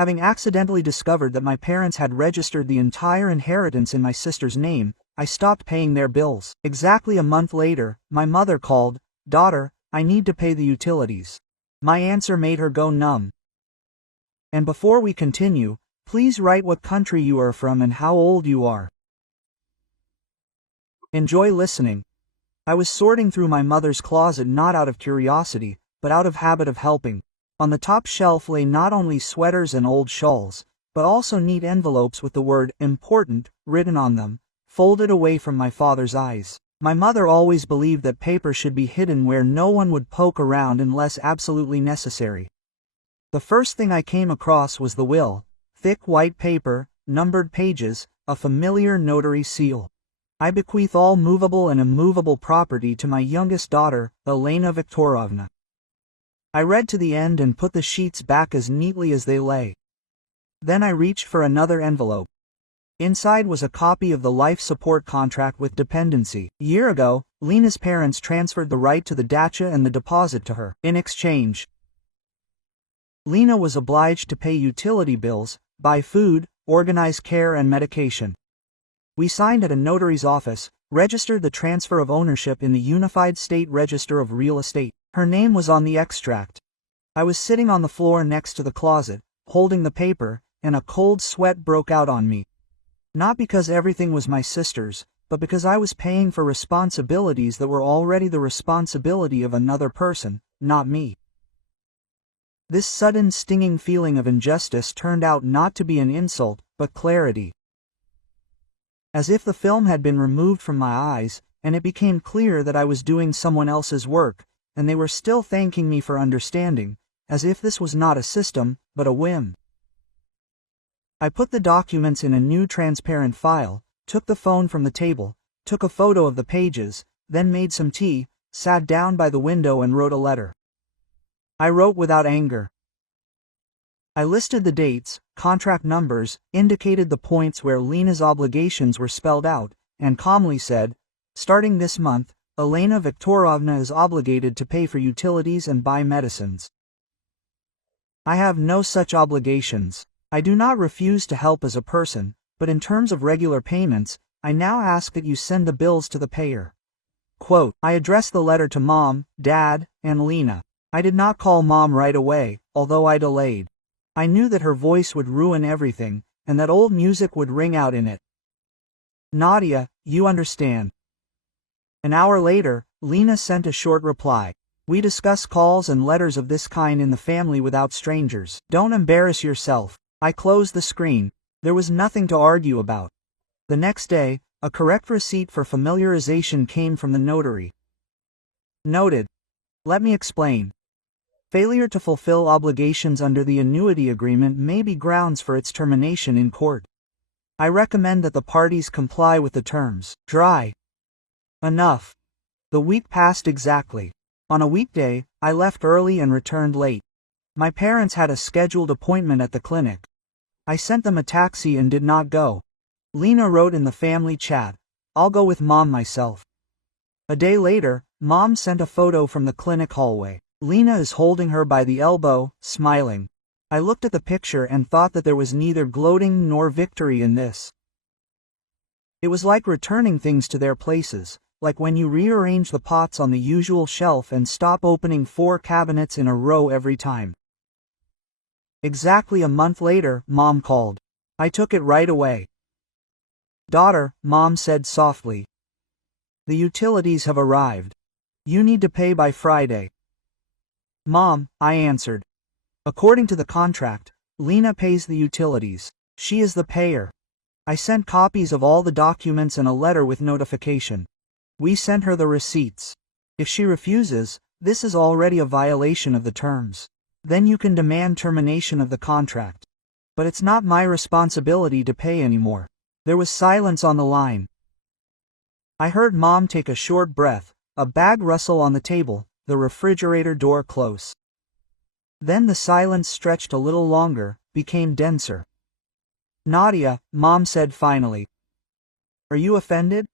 Having accidentally discovered that my parents had registered the entire inheritance in my sister's name, I stopped paying their bills. Exactly a month later, my mother called, "Daughter, I need to pay the utilities." My answer made her go numb. And before we continue, please write what country you are from and how old you are. Enjoy listening. I was sorting through my mother's closet not out of curiosity, but out of habit of helping. On the top shelf lay not only sweaters and old shawls, but also neat envelopes with the word "important" written on them, folded away from my father's eyes. My mother always believed that paper should be hidden where no one would poke around unless absolutely necessary. The first thing I came across was the will, thick white paper, numbered pages, a familiar notary seal. I bequeath all movable and immovable property to my youngest daughter, Elena Viktorovna. I read to the end and put the sheets back as neatly as they lay. Then I reached for another envelope. Inside was a copy of the life support contract with dependency. A year ago, Lena's parents transferred the right to the dacha and the deposit to her. In exchange, Lena was obliged to pay utility bills, buy food, organize care and medication. We signed at a notary's office, registered the transfer of ownership in the Unified State Register of Real Estate. Her name was on the extract. I was sitting on the floor next to the closet, holding the paper, and a cold sweat broke out on me. Not because everything was my sister's, but because I was paying for responsibilities that were already the responsibility of another person, not me. This sudden stinging feeling of injustice turned out not to be an insult, but clarity. As if the film had been removed from my eyes, and it became clear that I was doing someone else's work, and they were still thanking me for understanding, as if this was not a system, but a whim. I put the documents in a new transparent file, took the phone from the table, took a photo of the pages, then made some tea, sat down by the window and wrote a letter. I wrote without anger. I listed the dates, contract numbers, indicated the points where Lena's obligations were spelled out, and calmly said, "Starting this month, Elena Viktorovna is obligated to pay for utilities and buy medicines. I have no such obligations. I do not refuse to help as a person, but in terms of regular payments, I now ask that you send the bills to the payer." Quote, I addressed the letter to Mom, Dad, and Lena. I did not call Mom right away, although I delayed. I knew that her voice would ruin everything, and that old music would ring out in it. "Nadia, you understand." An hour later, Lena sent a short reply. "We discuss calls and letters of this kind in the family without strangers. Don't embarrass yourself." I closed the screen. There was nothing to argue about. The next day, a correct receipt for familiarization came from the notary. Noted. Let me explain. Failure to fulfill obligations under the annuity agreement may be grounds for its termination in court. I recommend that the parties comply with the terms. Dry. Enough. The week passed exactly. On a weekday, I left early and returned late. My parents had a scheduled appointment at the clinic. I sent them a taxi and did not go. Lena wrote in the family chat, "I'll go with Mom myself." A day later, Mom sent a photo from the clinic hallway. Lena is holding her by the elbow, smiling. I looked at the picture and thought that there was neither gloating nor victory in this. It was like returning things to their places, like when you rearrange the pots on the usual shelf and stop opening 4 cabinets in a row every time. Exactly a month later, Mom called. I took it right away. "Daughter," Mom said softly. "The utilities have arrived. You need to pay by Friday." "Mom," I answered. "According to the contract, Lena pays the utilities. She is the payer." I sent copies of all the documents and a letter with notification. We sent her the receipts. If she refuses, this is already a violation of the terms. Then you can demand termination of the contract. But it's not my responsibility to pay anymore. There was silence on the line. I heard Mom take a short breath, a bag rustle on the table, the refrigerator door close. Then the silence stretched a little longer, became denser. "Nadia," Mom said finally. "Are you offended?"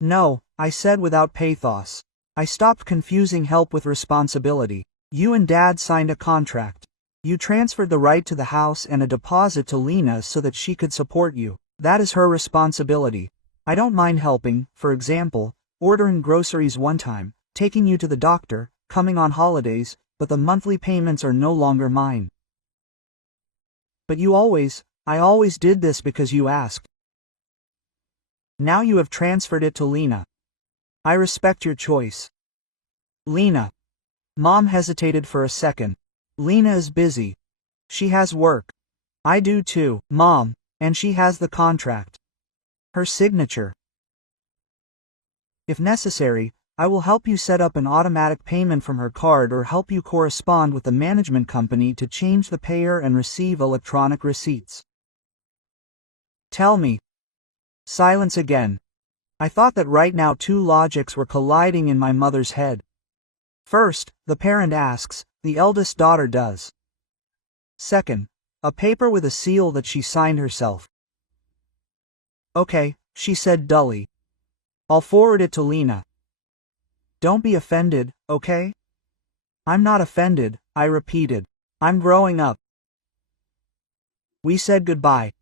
"No," I said without pathos. I stopped confusing help with responsibility. You and Dad signed a contract. You transferred the right to the house and a deposit to Lena so that she could support you. That is her responsibility. I don't mind helping, for example, ordering groceries one time, taking you to the doctor, coming on holidays, but the monthly payments are no longer mine. But I always did this because you asked. Now you have transferred it to Lena. I respect your choice. Lena. Mom hesitated for a second. Lena is busy. She has work. I do too, Mom, and she has the contract. Her signature. If necessary, I will help you set up an automatic payment from her card or help you correspond with the management company to change the payer and receive electronic receipts. Tell me. Silence again. I thought that right now two logics were colliding in my mother's head. First, the parent asks, the eldest daughter does. Second, a paper with a seal that she signed herself. Okay, she said dully. I'll forward it to Lena. Don't be offended, okay? I'm not offended, I repeated. I'm growing up. We said goodbye.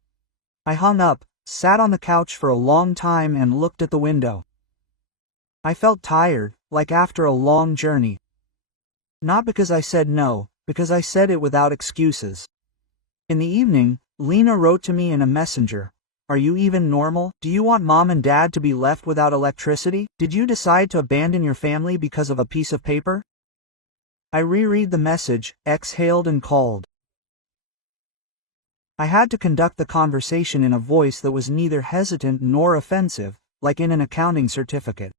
I hung up, sat on the couch for a long time and looked at the window. I felt tired, like after a long journey. Not because I said no, because I said it without excuses. In the evening, Lena wrote to me in a messenger. Are you even normal? Do you want mom and dad to be left without electricity? Did you decide to abandon your family because of a piece of paper? I reread the message, exhaled and called. I had to conduct the conversation in a voice that was neither hesitant nor offensive, like in an accounting certificate.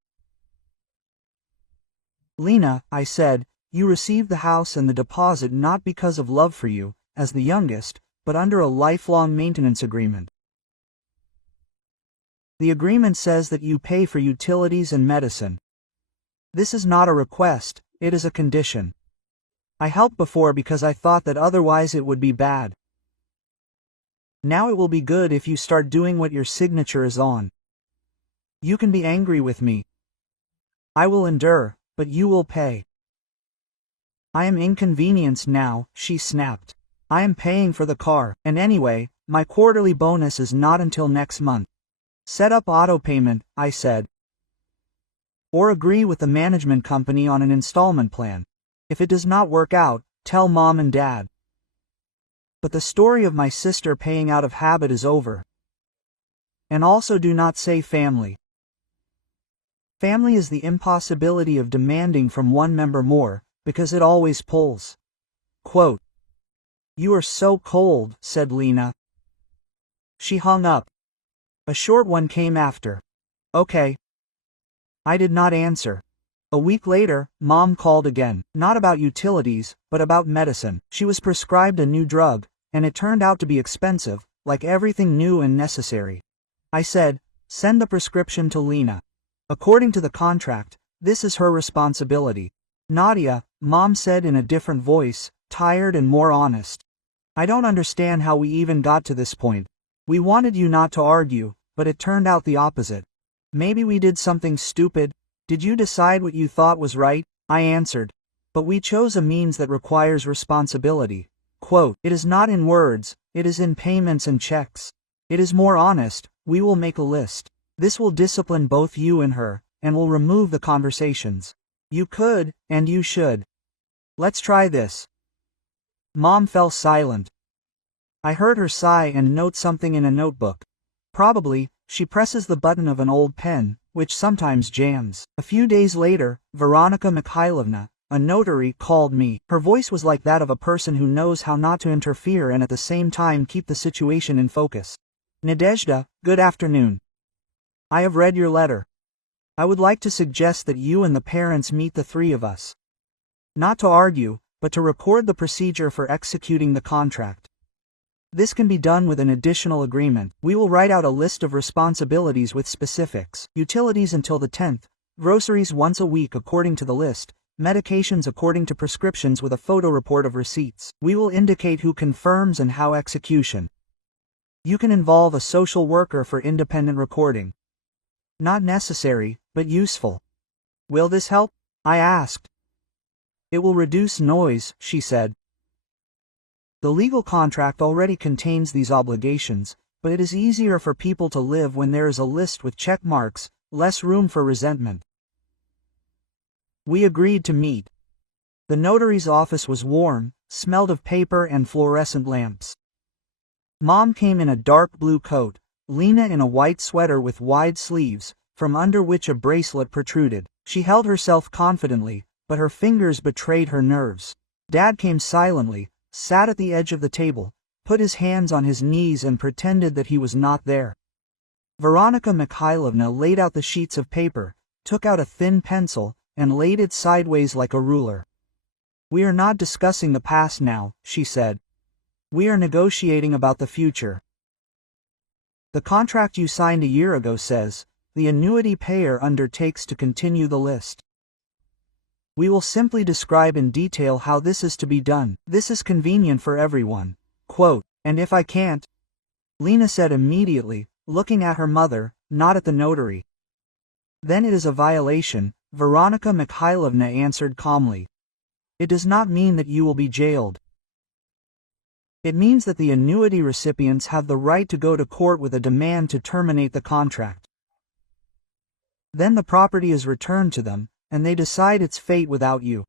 Lena, I said, you received the house and the deposit not because of love for you, as the youngest, but under a lifelong maintenance agreement. The agreement says that you pay for utilities and medicine. This is not a request, it is a condition. I helped before because I thought that otherwise it would be bad. Now it will be good if you start doing what your signature is on. You can be angry with me. I will endure, but you will pay. I am inconvenienced now, she snapped. I am paying for the car, and anyway, my quarterly bonus is not until next month. Set up auto payment, I said. Or agree with the management company on an installment plan. If it does not work out, tell mom and dad. But the story of my sister paying out of habit is over. And also do not say family. Family is the impossibility of demanding from one member more, because it always pulls. Quote, you are so cold, said Lena. She hung up. A short one came after. Okay. I did not answer. A week later, mom called again, not about utilities, but about medicine. She was prescribed a new drug, and it turned out to be expensive, like everything new and necessary. I said, send the prescription to Lena. According to the contract, this is her responsibility. Nadia, mom said in a different voice, tired and more honest. I don't understand how we even got to this point. We wanted you not to argue, but it turned out the opposite. Maybe we did something stupid. Did you decide what you thought was right? I answered. But we chose a means that requires responsibility. Quote, it is not in words, it is in payments and checks. It is more honest, we will make a list. This will discipline both you and her, and will remove the conversations. You could, and you should. Let's try this. Mom fell silent. I heard her sigh and note something in a notebook. Probably, she presses the button of an old pen, which sometimes jams. A few days later, Veronica Mikhailovna, a notary, called me. Her voice was like that of a person who knows how not to interfere and at the same time keep the situation in focus. Nadezhda, good afternoon. I have read your letter. I would like to suggest that you and the parents meet the three of us. Not to argue, but to record the procedure for executing the contract. This can be done with an additional agreement. We will write out a list of responsibilities with specifics. Utilities until the 10th, groceries once a week according to the list, medications according to prescriptions with a photo report of receipts. We will indicate who confirms and how execution. You can involve a social worker for independent recording. Not necessary, but useful. Will this help? I asked. It will reduce noise, she said. The legal contract already contains these obligations, but it is easier for people to live when there is a list with check marks, less room for resentment. We agreed to meet. The notary's office was warm, smelled of paper and fluorescent lamps. Mom came in a dark blue coat, Lena in a white sweater with wide sleeves, from under which a bracelet protruded. She held herself confidently, but her fingers betrayed her nerves. Dad came silently, sat at the edge of the table, put his hands on his knees and pretended that he was not there. Veronica Mikhailovna laid out the sheets of paper, took out a thin pencil, and laid it sideways like a ruler. "We are not discussing the past now," she said. "We are negotiating about the future. The contract you signed a year ago says, the annuity payer undertakes to continue the list. We will simply describe in detail how this is to be done. This is convenient for everyone. Quote, and if I can't?" Lena said immediately, looking at her mother, not at the notary. "Then it is a violation," Veronica Mikhailovna answered calmly. "It does not mean that you will be jailed. It means that the annuity recipients have the right to go to court with a demand to terminate the contract. Then the property is returned to them, and they decide its fate without you.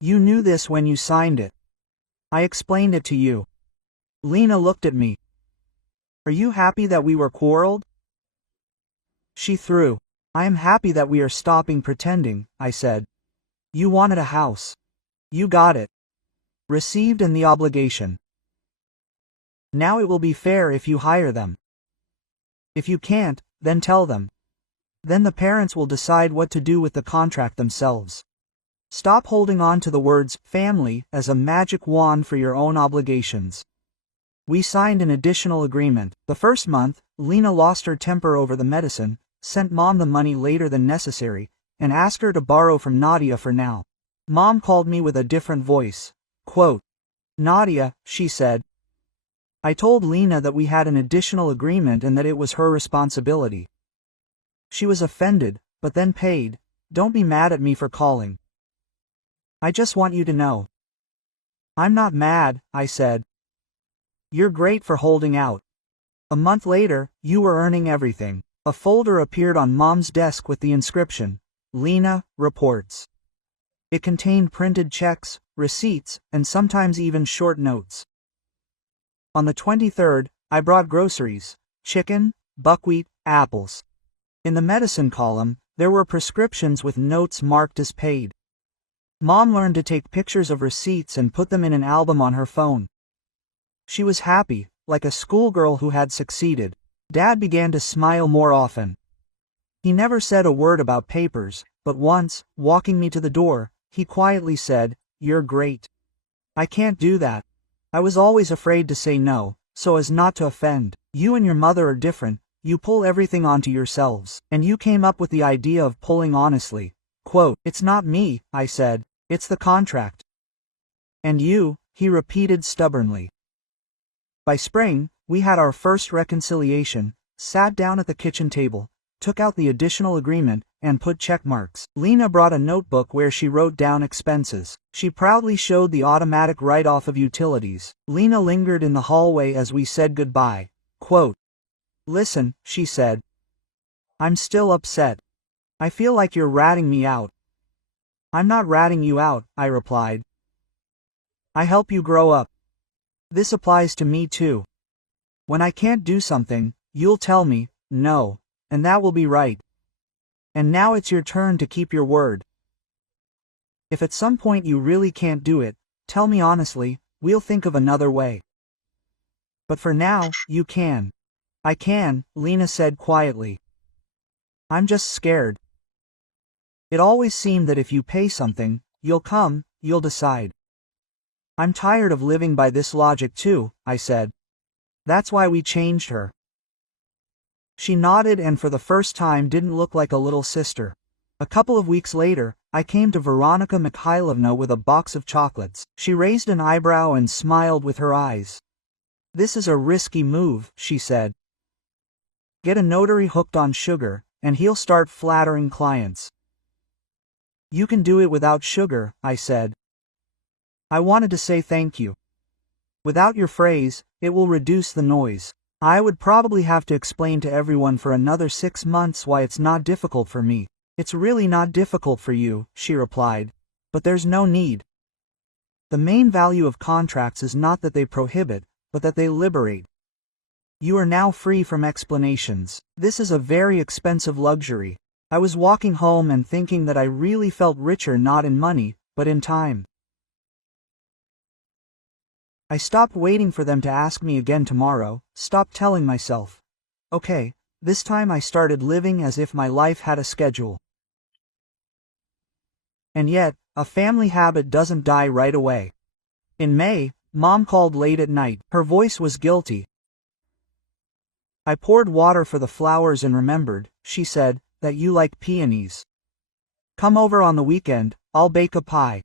You knew this when you signed it. I explained it to you." Lena looked at me. "Are you happy that we were quarreled?" She threw. "I am happy that we are stopping pretending," I said. "You wanted a house. You got it. Received and the obligation. Now it will be fair if you hire them. If you can't, then tell them. Then the parents will decide what to do with the contract themselves. Stop holding on to the words family as a magic wand for your own obligations." We signed an additional agreement. The first month, Lena lost her temper over the medicine, sent Mom the money later than necessary, and asked her to borrow from Nadia for now. Mom called me with a different voice. Quote, "Nadia," she said. I told Lena that we had an additional agreement and that it was her responsibility. She was offended, but then paid. "Don't be mad at me for calling. I just want you to know." "I'm not mad," I said. "You're great for holding out." A month later, you were earning everything. A folder appeared on Mom's desk with the inscription, "Lena, reports." It contained printed checks, receipts, and sometimes even short notes. On the 23rd, I brought groceries: chicken, buckwheat, apples. In the medicine column, there were prescriptions with notes marked as paid. Mom learned to take pictures of receipts and put them in an album on her phone. She was happy, like a schoolgirl who had succeeded. Dad began to smile more often. He never said a word about papers, but once, walking me to the door, he quietly said, "You're great." "I can't do that. I was always afraid to say no, so as not to offend. You and your mother are different. You pull everything onto yourselves, and you came up with the idea of pulling honestly." Quote, "It's not me," I said. "It's the contract." "And you," he repeated stubbornly. By spring, we had our first reconciliation, sat down at the kitchen table, took out the additional agreement, and put check marks. Lena brought a notebook where she wrote down expenses. She proudly showed the automatic write-off of utilities. Lena lingered in the hallway as we said goodbye. Quote, "Listen," she said. "I'm still upset. I feel like you're ratting me out." "I'm not ratting you out," I replied. "I help you grow up. This applies to me too. When I can't do something, you'll tell me, no, and that will be right. And now it's your turn to keep your word. If at some point you really can't do it, tell me honestly, we'll think of another way. But for now, you can." "I can," Lena said quietly. "I'm just scared. It always seemed that if you pay something, you'll come, you'll decide." "I'm tired of living by this logic too," I said. "That's why we changed her." She nodded and for the first time didn't look like a little sister. A couple of weeks later, I came to Veronica Mikhailovna with a box of chocolates. She raised an eyebrow and smiled with her eyes. "This is a risky move," she said. "Get a notary hooked on sugar, and he'll start flattering clients." "You can do it without sugar," I said. I wanted to say thank you. Without your phrase, it will reduce the noise. I would probably have to explain to everyone for another 6 months why it's not difficult for me. It's really not difficult for you, she replied. But there's no need. The main value of contracts is not that they prohibit, but that they liberate. You are now free from explanations. This is a very expensive luxury. I was walking home and thinking that I really felt richer not in money, but in time. I stopped waiting for them to ask me again tomorrow, stopped telling myself, okay, this time I started living as if my life had a schedule. And yet, a family habit doesn't die right away. In May, Mom called late at night. Her voice was guilty. I poured water for the flowers and remembered, she said, that you like peonies. Come over on the weekend, I'll bake a pie.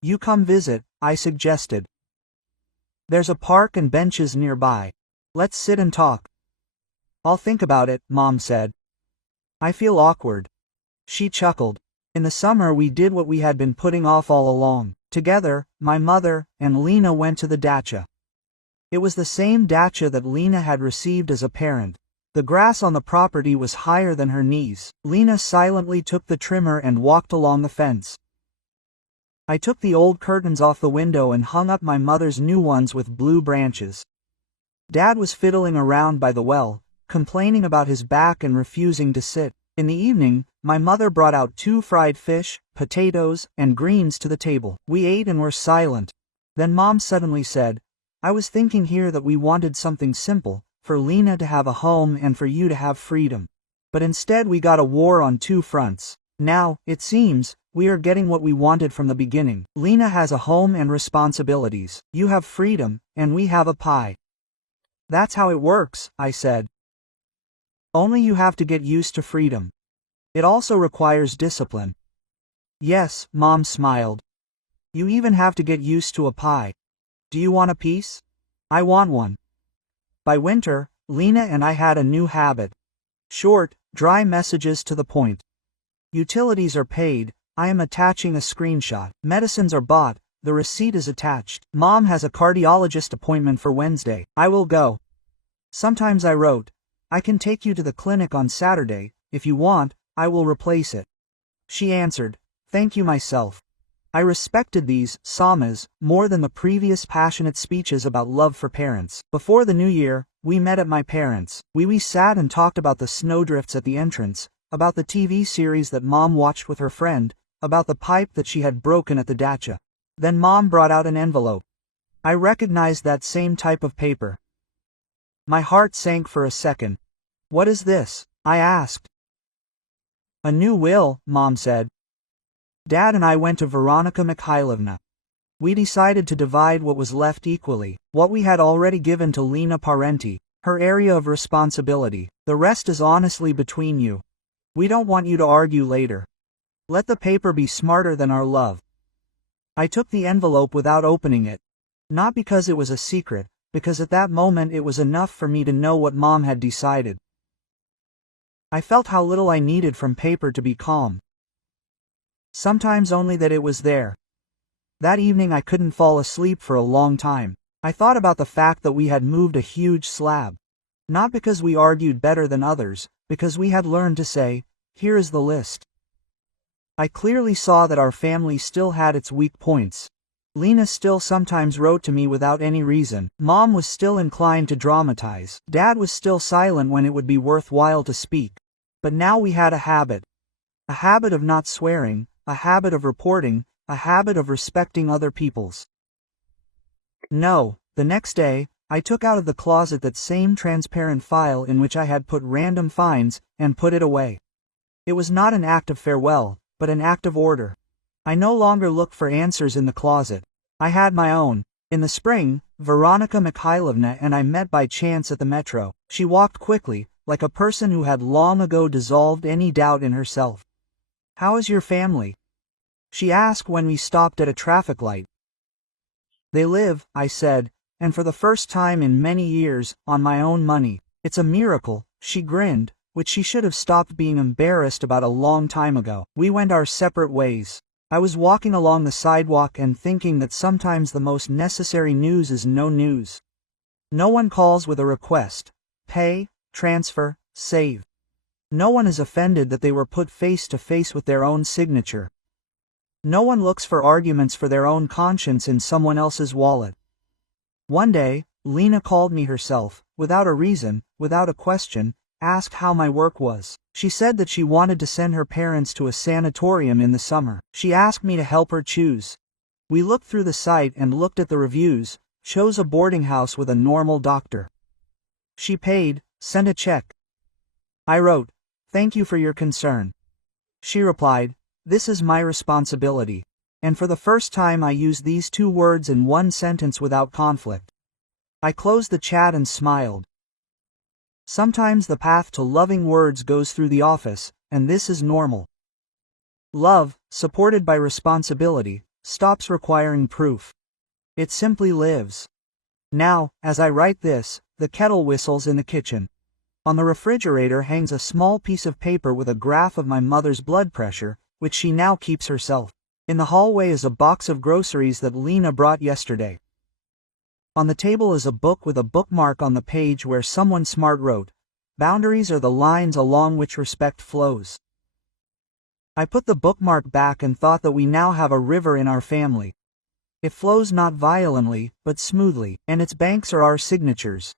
You come visit, I suggested. There's a park and benches nearby. Let's sit and talk. I'll think about it, Mom said. I feel awkward. She chuckled. In the summer we did what we had been putting off all along. Together, my mother and Lena went to the dacha. It was the same dacha that Lena had received as a parent. The grass on the property was higher than her knees. Lena silently took the trimmer and walked along the fence. I took the old curtains off the window and hung up my mother's new ones with blue branches. Dad was fiddling around by the well, complaining about his back and refusing to sit. In the evening, my mother brought out 2 fried fish, potatoes, and greens to the table. We ate and were silent. Then Mom suddenly said, I was thinking here that we wanted something simple, for Lena to have a home and for you to have freedom. But instead we got a war on 2 fronts. Now, it seems, we are getting what we wanted from the beginning. Lena has a home and responsibilities. You have freedom, and we have a pie. That's how it works, I said. Only you have to get used to freedom. It also requires discipline. Yes, Mom smiled. You even have to get used to a pie. Do you want a piece? I want one. By winter, Lena and I had a new habit. Short, dry messages to the point. Utilities are paid, I am attaching a screenshot. Medicines are bought, the receipt is attached. Mom has a cardiologist appointment for Wednesday. I will go. Sometimes I wrote, I can take you to the clinic on Saturday, if you want, I will replace it. She answered, thank you myself. I respected these samas more than the previous passionate speeches about love for parents. Before the new year, we met at my parents'. We sat and talked about the snowdrifts at the entrance, about the TV series that Mom watched with her friend, about the pipe that she had broken at the dacha. Then Mom brought out an envelope. I recognized that same type of paper. My heart sank for a second. What is this? I asked. A new will, Mom said. Dad and I went to Veronica Mikhailovna. We decided to divide what was left equally, what we had already given to Lena Parenti, her area of responsibility. The rest is honestly between you. We don't want you to argue later. Let the paper be smarter than our love. I took the envelope without opening it. Not because it was a secret, because at that moment it was enough for me to know what Mom had decided. I felt how little I needed from paper to be calm. Sometimes only that it was there. That evening I couldn't fall asleep for a long time. I thought about the fact that we had moved a huge slab. Not because we argued better than others, because we had learned to say, here is the list. I clearly saw that our family still had its weak points. Lena still sometimes wrote to me without any reason. Mom was still inclined to dramatize. Dad was still silent when it would be worthwhile to speak. But now we had a habit. A habit of not swearing, a habit of reporting, a habit of respecting other people's. No, the next day, I took out of the closet that same transparent file in which I had put random finds, and put it away. It was not an act of farewell, but an act of order. I no longer looked for answers in the closet. I had my own. In the spring, Veronica Mikhailovna and I met by chance at the metro. She walked quickly, like a person who had long ago dissolved any doubt in herself. How is your family? She asked when we stopped at a traffic light. They live, I said, and for the first time in many years, on my own money. It's a miracle, she grinned, which she should have stopped being embarrassed about a long time ago. We went our separate ways. I was walking along the sidewalk and thinking that sometimes the most necessary news is no news. No one calls with a request, pay, transfer, save. No one is offended that they were put face to face with their own signature. No one looks for arguments for their own conscience in someone else's wallet. One day, Lena called me herself, without a reason, without a question, asked how my work was. She said that she wanted to send her parents to a sanatorium in the summer. She asked me to help her choose. We looked through the site and looked at the reviews, chose a boarding house with a normal doctor. She paid, sent a check. I wrote, "Thank you for your concern." She replied, "This is my responsibility." And for the first time I used these two words in one sentence without conflict. I closed the chat and smiled. Sometimes the path to loving words goes through the office, and this is normal. Love, supported by responsibility, stops requiring proof. It simply lives. Now, as I write this, the kettle whistles in the kitchen. On the refrigerator hangs a small piece of paper with a graph of my mother's blood pressure, which she now keeps herself. In the hallway is a box of groceries that Lena brought yesterday. On the table is a book with a bookmark on the page where someone smart wrote, "Boundaries are the lines along which respect flows." I put the bookmark back and thought that we now have a river in our family. It flows not violently, but smoothly, and its banks are our signatures.